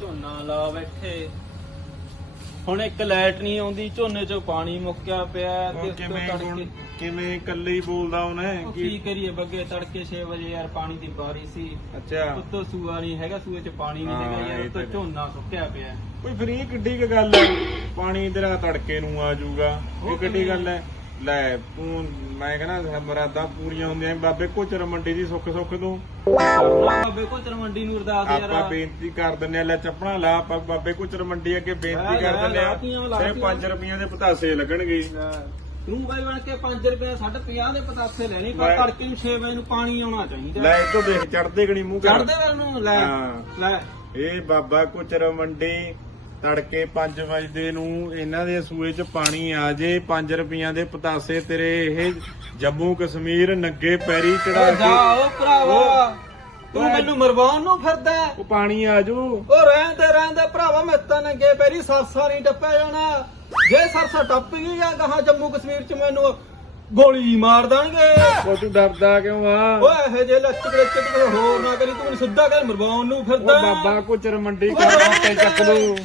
ਝੋਨਾ ਲਾ ਬੈਠੇ ਹੁਣ ਇੱਕ ਲਾਈਟ ਨਹੀਂ ਆਉਂਦੀ ਝੋਨੇ 'ਚੋਂ ਪਾਣੀ ਮੁੱਕਿਆ ਪਿਆ ਤੇ ਉਹ ਕਿਵੇਂ ਤੜਕੇ ਕਿਵੇਂ ਇਕੱਲੇ ਹੀ ਬੋਲਦਾ ਉਹਨੇ? ਉਹ ਕੀ ਕੀ ਕਰੀਏ ਬੱਗੇ ਤੜਕੇ 6 ਵਜੇ ਯਾਰ ਪਾਣੀ ਦੀ ਬਾਰੀ ਸੀ। ਅੱਛਾ। ਉੱਤੋਂ ਸੂਆ ਨਹੀਂ ਹੈਗਾ ਸੂਏ 'ਚ ਪਾਣੀ ਨਹੀਂ ਹਾਂ, ਹੈਗਾ ਯਾਰ ਇਹ ਉੱਤੋਂ ਹੈ। ਝੋਨਾ ਸੁੱਕਿਆ ਪਿਆ ਕੋਈ ਫਿਰ ਕਿੱਡੀ ਕੁ ਗੱਲ ਹੈ? ਪਾਣੀ ਤੇਰਾ ਤੜਕੇ ਨੂੰ ਆ ਜਾਊਗਾ। ਇਹ ਕਿੱਡੀ ਕਿਵੇਂ? ਗੱਲ ਹੈ? ਲੈ ਤੂੰ ਮੈਂ ਕਹਿੰਦਾ ਮਰਾਦਾਂ ਪੂਰੀਆਂ ਹੁੰਦੀਆਂ ਬਾਬੇ ਕੋਚਰ ਮੰਡੀ ਦੀ ਸੁੱਖ ਸੁੱਖ ਤੋਂ। ਬਾਬੇ ਕੋਚਰ ਮੰਡੀ ਨੂੰ ਅਰਦਾਸ ਆਪਾਂ ਯਾਰ ਬੇਨਤੀ ਕਰ ਦਿੰਨੇ ਆ ਲੈ ਚੱਪਣਾ ਲਾ ਆਪਾਂ ਬਾਬੇ ਕੋਚਰ ਮੰਡੀ ਅੱਗੇ ਬੇਨਤੀ ਕਰ ਦਿੰਨੇ ਆ ਲਾਤੀਆਂ। 5 ਰੁਪਈਆਂ ਦੇ ਪਤਾਸੇ ਲੱਗਣਗੇ। ਤੂੰ ਬਾਈ ਬਣ ਕੇ 5 ਰੁਪਏ 50 ਦੇ ਪਤਾਸੇ ਲੈਣੀ ਪਰ ਤੜਕੇ ਨੂੰ 6 ਵਜੇ ਨੂੰ ਪਾਣੀ ਆਉਣਾ ਚਾਹੀਦਾ। ਲੈ ਇੱਥੋਂ ਦੇਖ ਚੜਦੇ ਗਣੀ ਮੂੰਹ ਕਰ। ਚੜਦੇ ਵੱਲ ਨੂੰ ਲੈ। ਲੈ। ਇਹ ਬਾਬਾ ਕੁਚਰ ਮੰਡੀ ਤੜਕੇ 5 ਵਜੇ ਨੂੰ ਇਹਨਾਂ ਦੇ ਸੂਏ 'ਚ ਪਾਣੀ ਆ ਜੇ 5 ਰੁਪਈਆਂ ਦੇ ਪਤਾਸੇ ਤੇਰੇ ਇਹ ਜੰਮੂ ਕਸ਼ਮੀਰ ਨੰਗੇ ਪੈਰੀ ਚੜਾ ਕੇ ਓ ਭਰਾਵਾ ਤੂੰ। ਮੈਨੂੰ ਮਰਵਾਉਣ ਨੂੰ ਫਿਰਦਾ? ਉਹ ਪਾਣੀ ਆ ਜੂ ਓ ਰਹਿੰਦੇ ਰਹਿੰਦੇ ਭਰਾਵਾ ਮੈਂ ਤਾਂ ਨੰਗੇ ਪੈਰੀ ਸਰਸਾ ਨਹੀਂ ਟੱਪਿਆ ਜਾਣਾ ਜੇ ਸਰਸਾ ਟੱਪ ਗਈ ਜਾਂ ਗਾਹਾਂ ਜੰਮੂ ਕਸ਼ਮੀਰ ਚ ਮੈਨੂੰ ਗੋਲੀ ਮਾਰ ਦੇਣਗੇ ਉਹ ਤੂੰ ਡਰਦਾ ਕਿਉਂ ਆ ਓਏ ਇਹੋ ਜੇ ਲੱਚਕ ਲੱਚਕ ਹੋਰ ਨਾ ਕਰੀ ਤੂੰ ਮੈਨੂੰ ਸਿੱਧਾ ਕਹਿ ਮਰਵਾਉਣ ਨੂੰ ਉਹ ਫਿਰਦਾ। ਬਾਬਾ ਕੁਚਰ ਮੰਡੀ ਕਰ ਤੇ ਚੱਕ ਲੂ